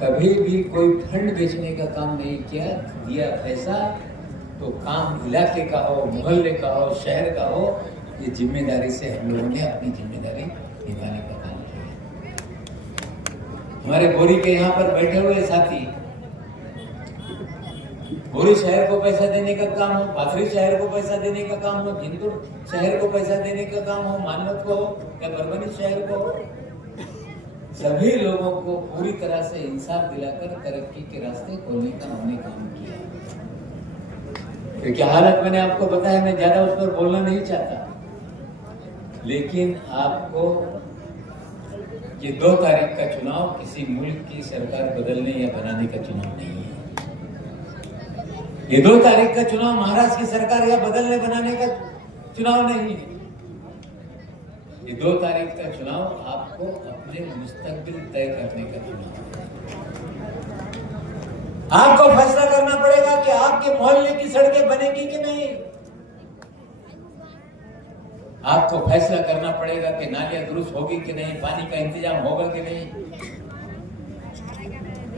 कभी भी कोई फंड बेचने का काम नहीं किया। दिया पैसा तो काम इलाके का हो, मोहल्ले का हो, शहर का हो, ये जिम्मेदारी से हम लोगों ने अपनी जिम्मेदारी निभाने का काम किया। हमारे बोरी के यहाँ पर बैठे हुए साथी, बोरी शहर को पैसा देने का काम हो, पाथरी शहर को पैसा देने का काम हो, जिंदुर शहर को पैसा देने का काम हो, मानवत को हो या परभनी शहर को हो, सभी लोगों को पूरी तरह से इंसाफ दिलाकर तरक्की के रास्ते खोलने का हमने काम किया। तो क्या हालत मैंने आपको बताया, मैं ज्यादा उस पर बोलना नहीं चाहता, लेकिन आपको ये 2 तारीख का चुनाव किसी मुल्क की सरकार बदलने या बनाने का चुनाव नहीं है। ये 2 तारीख का चुनाव महाराष्ट्र की सरकार या बदलने बनाने का चुनाव नहीं है। ये 2 तारीख का चुनाव आपको अपने मुस्तकबिल तय करने का चुनाव है। आपको फैसला करना पड़ेगा कि आपके मोहल्ले की सड़कें बनेगी कि नहीं। आपको फैसला करना पड़ेगा कि नालियां दुरुस्त होगी कि नहीं, पानी का इंतजाम होगा कि नहीं।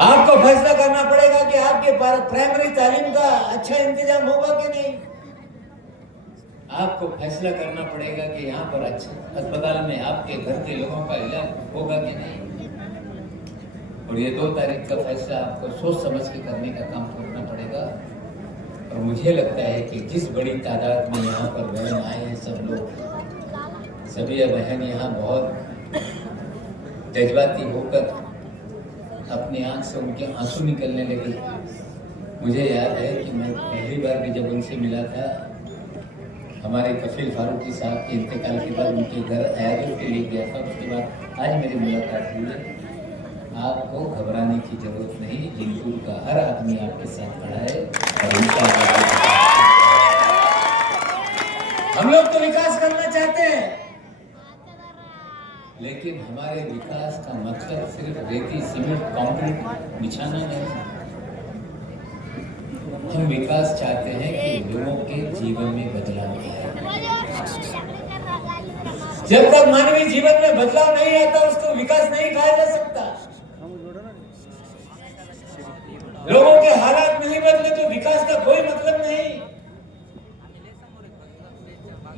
आपको फैसला करना पड़ेगा कि आपके प्राइमरी तालीम का अच्छा इंतजाम होगा कि नहीं। आपको फैसला करना पड़ेगा कि यहाँ पर अच्छे अस्पताल में आपके घर के लोगों का इलाज होगा कि नहीं। और ये 2 तारीख का फैसला आपको सोच समझ के करने का काम करना पड़ेगा। और मुझे लगता है कि जिस बड़ी तादाद में यहाँ पर बहन आए हैं, सब लोग, सभी बहन यहाँ बहुत जज्बाती होकर अपनी आंख से उनके आंसू निकलने लगे। मुझे याद है कि मैं पहली बार भी जब उनसे मिला था, हमारे कफील फारूकी साहब के इंतकाल के बाद उनके घर आयादत के लिए गया था। उसके बाद आज मेरी मुलाकात हुई है। आपको घबराने की जरूरत नहीं, जिंदूर का हर आदमी आपके साथ खड़ा है और इंशाअल्लाह हम लोग तो विकास करना चाहते हैं, लेकिन हमारे विकास का मकसद सिर्फ रेती सीमेंट कंक्रीट बिछाना नहीं। हम विकास चाहते हैं कि लोगों के जीवन में बदलाव आए। जब तक मानवीय जीवन में बदलाव नहीं आता, उसको विकास नहीं कहा जा सकता। लोगों के हालात नहीं बदले तो विकास का कोई मतलब नहीं।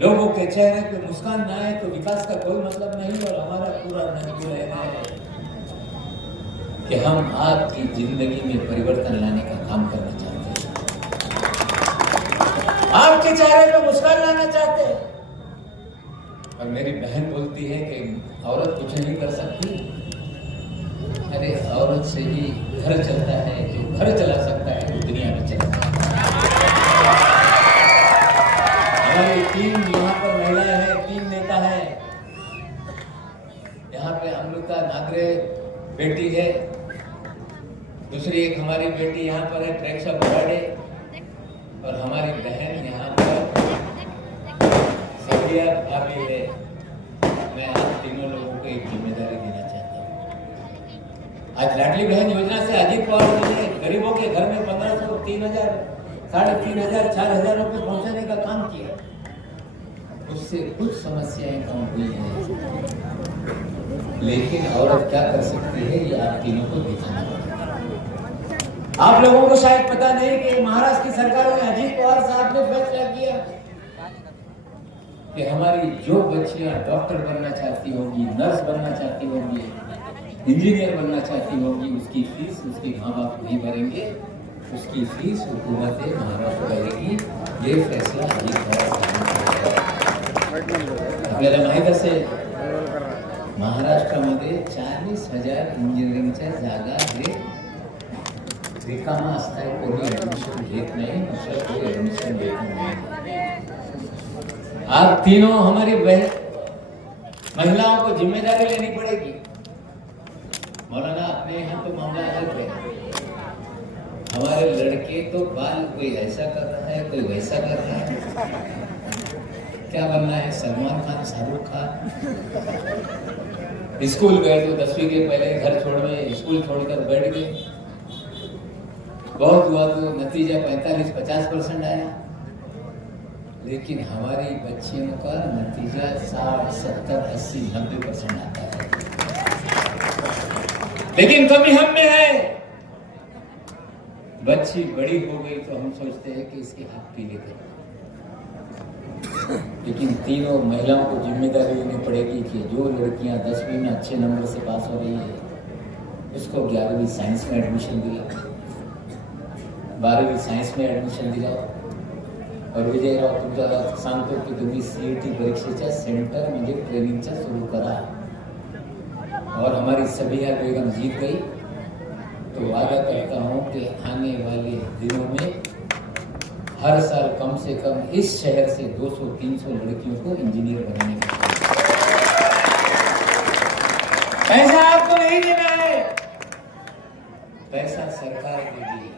लोगों के चेहरे पे मुस्कान ना आए तो विकास का कोई मतलब नहीं। और हमारा पूरा नजर रहना है कि हम आपकी जिंदगी में परिवर्तन लाने का काम करना चाहते हैं, आपके चेहरे पे मुस्कान लाना चाहते हैं। और मेरी बहन बोलती है कि औरत कुछ नहीं कर सकती। अरे औरत से ही घर चलता है, जो घर चला सकता है वो दुनिया में चलता है। हमारी 3 यहाँ पर महिलाएं हैं, 3 नेता है। यहाँ पे अमृता नागरे बेटी है, दूसरी एक हमारी बेटी यहाँ पर है प्रेक्षा बुराड़े, और हमारी बहन यहाँ पर सबिया भाभी है। मैं आप तीनों लोगों को एक जिम्मेदारी देना चाहता हूँ। आज लाडली बहन योजना से अजीत पवार ने गरीबों के घर में 1500, 3000, 3500, 4000 रुपये पहुंचाने का काम किया। उससे कुछ समस्याएं कम हुई हैं, लेकिन औरत क्या कर सकती है ये आप तीनों को दिखाना पड़ेगा। आप लोगों को शायद पता नहीं कि महाराष्ट्र की सरकार में अजीत पवार साहब ने फैसला किया कि हमारी जो बच्चियां डॉक्टर बनना चाहती होगी, नर्स बनना चाहती होगी, इंजीनियर बनना चाहती होगी, उसकी फीस उसके माँ बाप नहीं भरेंगे, उसकी फीस हुकूमत महाराष्ट्र भरेगी। ये फैसला अजीत पवार आपल्याला माहित असेल, महाराष्ट्रामध्ये 40,000 इंजिनिअरिंगच्या जागा हे रिकामा असताय, कोणी ऍडमिशन घेत नाही, दुसरं कोई ऍडमिशन घेत नाही। आप तीनों हमारी महिलाओं को जिम्मेदारी लेनी पड़ेगी। मौलाना अपने यहाँ तो मामला अलग है, हमारे लड़के तो बाल कोई ऐसा कर रहा है, कोई वैसा कर रहा है। क्या बनना है, सलमान खान, शाहरुख खान। स्कूल गए तो 10वीं के पहले घर छोड़ने, स्कूल छोड़कर बैठ गए। बहुत हुआ तो नतीजा 45-50% आया, लेकिन हमारी बच्चियों का नतीजा 60, 70, 80, 90% आता है। लेकिन कमी हम में है। बच्ची बड़ी हो गई तो हम सोचते हैं कि इसके हाथ पीले कर, लेकिन तीनों महिलाओं को जिम्मेदारी लेनी पड़ेगी कि जो लड़कियां 10वीं में अच्छे नंबर से पास हो रही है उसको 11वीं साइंस में एडमिशन दिलाओ, 12वीं सायन्स में ॲडमिशन दिलं और विजयराव तुमच्या सांगतो की तुम्ही CET परीक्षेच्या सेंटर म्हणजे ट्रेनिंगचा सुरू करा। और हमारी सबिया बेगम जीत गई तो वादा करता हूं कि आने वाले दिनों में हर साल कम से कम इस शहर से 200-300 लड़कियों को इंजीनियर बनाने का पैसा आपको नहीं देना है, पैसा सरकार देगी।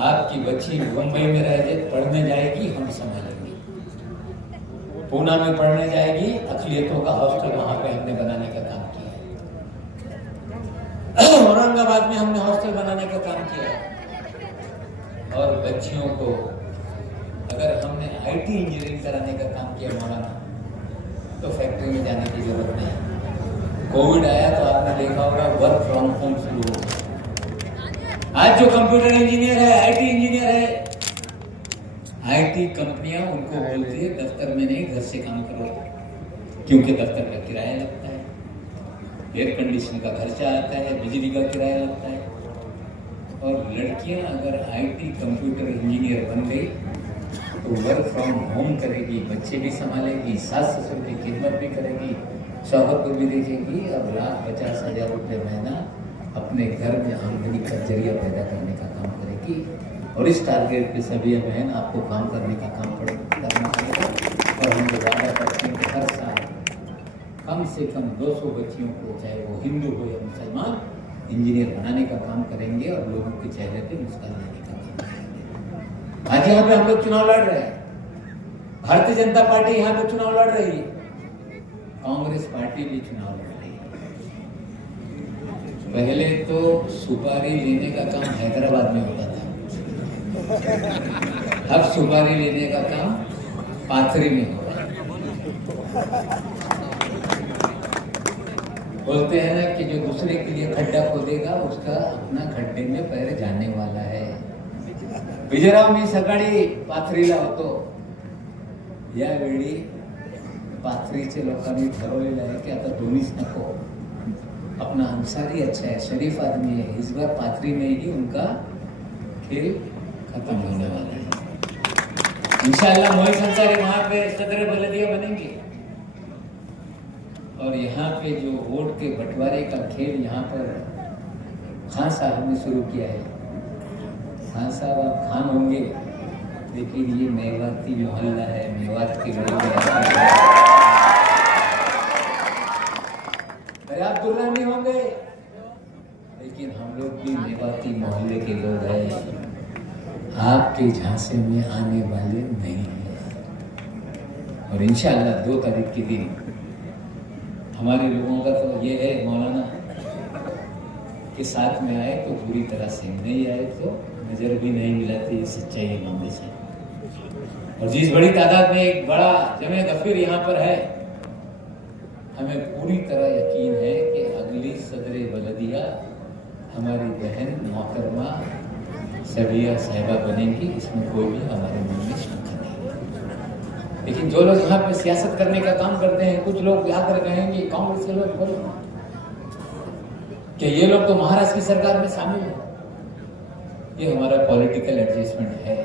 आपकी बच्ची मुंबई में रह जाए पढ़ने जाएगी, हम संभालेंगे। पूना में पढ़ने जाएगी, अक़लियतों का हॉस्टल वहां पे हमने बनाने का काम किया। औरंगाबाद में हमने हॉस्टल बनाने का काम किया। और बच्चियों को अगर हमने IT इंजीनियरिंग कराने का काम किया मौलाना, तो फैक्ट्री में जाने की जरूरत नहीं। कोविड आया तो आपने देखा होगा वर्क फ्रॉम होम शुरू हो गया। आज जो कंप्यूटर इंजीनियर है, IT इंजीनियर है, IT कंपनियां उनको बोलती है दफ्तर में नहीं घर से काम करो, क्योंकि दफ्तर का किराया लगता है, एयर कंडीशन का खर्चा आता है, बिजली का किराया लगता है। और लड़कियां अगर IT कंप्यूटर इंजीनियर बन गई तो वर्क फ्रॉम होम करेगी, बच्चे भी संभालेगी, सास ससुर की खिदमत भी करेगी, शौहर को भी देखेगी और 1,50,000 रुपये महीना अपने घर में आमदनी का जरिया पैदा करने का काम करेगी। और इस टारगेट पे सभी बहन आपको काम करने का काम करना पड़ेगा। और हम लोग वादा करते हैं कि हर साल कम से कम 200 बच्चियों को, चाहे वो हिंदू हो या मुसलमान, इंजीनियर बनाने का काम करेंगे और लोगों के चेहरे पे मुस्कान लाने का काम करेंगे। आज यहाँ पे हम लोग चुनाव लड़ रहे हैं, भारतीय जनता पार्टी यहाँ पे चुनाव लड़ रही है, कांग्रेस पार्टी भी चुनाव लड़ रही है। पहले तो सुपारी लेने का काम हैदराबाद में होता था, अब सुपारी लेने का काम पाथरी में हो रहा है। बोलते हैं ना कि जो दूसरे के लिए खड्डा खोदेगा उसका अपना खड्डे में पैर जाने वाला है। विजयराव मी सकाळी पाथरीला होतो, यावेळी पाथरीचे लोकांनी ठरवलेलं आहे की आता दोन्हीच नको, अपना अंसारी अच्छा है, शरीफ आदमी है, इस बार पाथरी में ही उनका खेल खत्म होने वाला है। इंशाअल्लाह मोहित अंसारी वहां पे सदर बलदिया बनेंगे और यहाँ पे जो वोट के बंटवारे का खेल यहाँ पर खान साहब ने शुरू किया है। खान साहब आप खान होंगे, लेकिन ये मेवाती मोहल्ला है, मेवात के लोग आप दुर्रानी होंगे, लेकिन हम लोग भी मेवाती मोहल्ले के लोग हैं, आपके झांसे में आने वाले नहीं हैं। और इंशाअल्लाह 2 तारीख के दिन हमारे लोगों का तो ये है मौलाना के साथ में आए तो पूरी तरह से, नहीं आए तो नजर भी नहीं मिलाती, सच्चाई है मामले से। और जिस बड़ी तादाद में एक बड़ा जमे गफीर यहाँ पर है, हमें पूरी तरह यकीन है कि अगली सदर बलदिया हमारी बहन मोहतरमा सबिया साहिबा बनेंगी, इसमें कोई भी हमारे मन में शंका नहीं है। लेकिन जो लोग यहाँ पे सियासत करने का काम करते हैं, कुछ लोग याद रखेंगे, कांग्रेस के लोग बोले कि ये लोग तो महाराष्ट्र की सरकार में शामिल है, ये हमारा पॉलिटिकल एडजस्टमेंट है।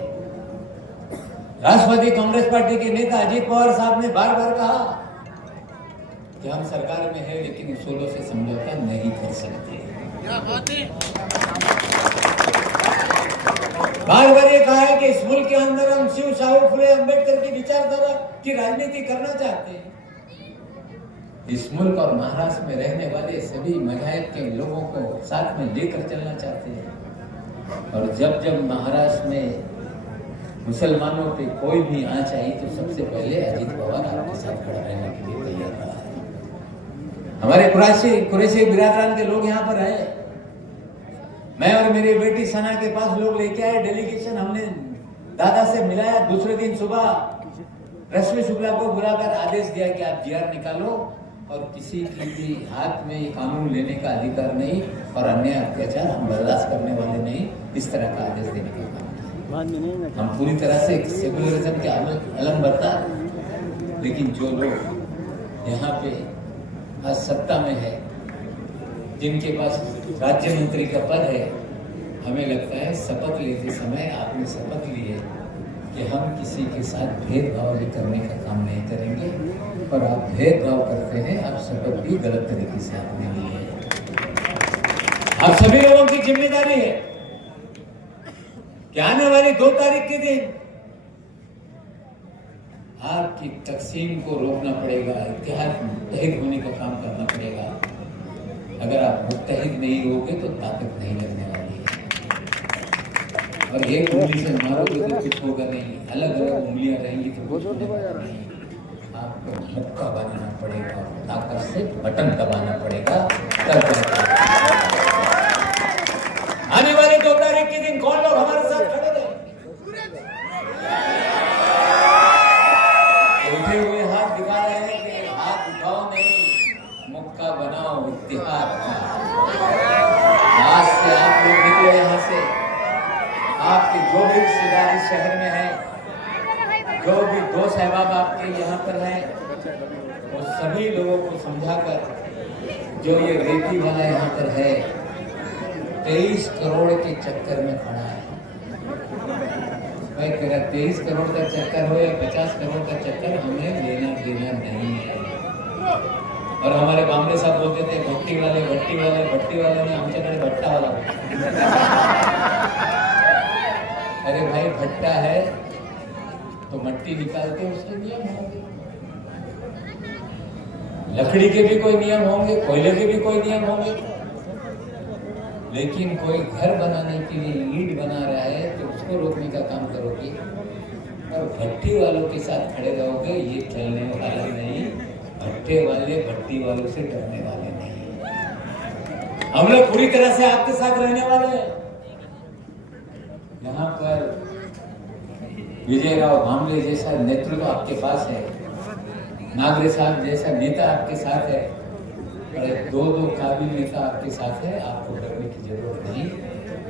राष्ट्रवादी कांग्रेस पार्टी के नेता अजीत पवार साहब ने बार बार कहा कि हम सरकार में है लेकिन उसूलों से समझौता नहीं कर सकते। बार बार ये कहा है कि इस मुल्क के अंदर हम शिव शाहू फुले अम्बेडकर की विचारधारा की राजनीति करना चाहते हैं। इस मुल्क और महाराष्ट्र में रहने वाले सभी मज़ाहिब के लोगों को साथ में लेकर चलना चाहते हैं। और जब जब महाराष्ट्र में मुसलमानों पे कोई भी आंच आई तो सबसे पहले अजीत पवार आपके साथ खड़ा रहने के लिए तैयार रहा है। हमारे कुरैशी बिरादरान के लोग यहाँ पर आए, मैं और मेरी बेटी सना के पास लोग लेके आए डेलीगेशन, हमने दादा से मिलाया। दूसरे दिन सुबह रश्मि शुक्ला को बुलाकर आदेश दिया कि आप GR निकालो और किसी की भी हाथ में ये कानून लेने का अधिकार नहीं और अन्य अत्याचार हम बर्दाश्त करने वाले नहीं, इस तरह का आदेश देने का काम। हम पूरी तरह से सेकुलरिज्म के अलम बरता, लेकिन जो लोग यहाँ पे आज सत्ता में है, जिनके पास राज्य मंत्री का पद है, हमें लगता है शपथ लेते समय आपने शपथ ली है कि हम किसी के साथ भेदभाव भी करने का काम नहीं करेंगे, और आप भेदभाव करते हैं, आप शपथ भी गलत तरीके से आपने ली है। आप सभी लोगों की जिम्मेदारी है कि आने वाली 2 तारीख के दिन आपकी तकसीम को रोकना पड़ेगा, इत्तेहाद मुत्तहिद होने का काम करना पड़ेगा। अगर आप मुत्तहिद नहीं होगे तो ताकत नहीं लगने वाली है, और एक उंगली से मारोगे तो कुछ होगा नहीं, अलग अलग उंगलियां रहेंगी तो कुछ होगा नहीं। आपको मुक्का बनाना पड़ेगा, ताकत से बटन दबाना पड़ेगा, तब आने वाली 2 तारीख के दिन कौन लोग हमारे साथ खड़े रहे? उठे हुए हाथ दिखा रहे हैं कि हाथ उठाओ नहीं, मुक्का बनाओ इत्तेहाद का। आज से आप लोग निकले यहाँ से, आपके जो भी रिश्तेदार इस शहर में है, जो भी दोस्त अहबाब आपके यहाँ पर हैं, वो सभी लोगों को समझाकर, जो ये रेती वाला यहाँ पर है 23 करोड़ के चक्कर में खड़ा है, भाई तेरा 23 करोड़ का चक्कर हो या 50 करोड़ का चक्कर, हमें लेना देना नहीं है। और हमारे बामले साहब बोलते थे भट्टी वाले ने आमच्याकडे भट्टा वाला। अरे भाई भट्टा है तो मट्टी निकालते उसके नियम होंगे, लकड़ी के भी कोई नियम होंगे, कोयले के भी कोई नियम होंगे, लेकिन कोई घर बनाने के लिए ईंट बना रहा है तो उसको रोकने का काम करोगे, और भट्टी वालों के साथ खड़े रहोगे, ये चलने वाला नहीं। भट्टे वाले भट्टी वालों से डरने वाले नहीं। हम लोग पूरी तरह से आपके साथ रहने वाले हैं। यहाँ पर विजय राव भामले जैसा नेतृत्व आपके पास है, नागरे साहब जैसा नेता आपके साथ है, और 2 काबिल नेता आपके साथ है, आपको डरने की जरूरत नहीं।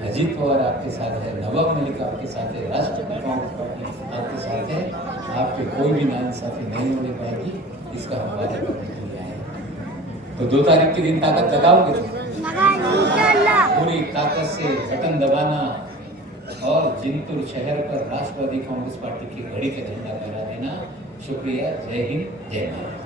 अजीत पवार आपके साथ है, नवाब मलिक आपके साथ है, राष्ट्रीय कांग्रेस पार्टी आपके साथ है, आपके कोई भी नाइंसाफी नहीं होने पाएगी, इसका हम वादा करने के लिए आए। तो 2 तारीख के दिन ताकत लगाओगे, पूरी ताकत से बटन दबाना और जिंतुर शहर पर राष्ट्रवादी कांग्रेस पार्टी की घड़ी का झंडा फहरा देना। शुक्रिया, जय हिंद, जय भारत।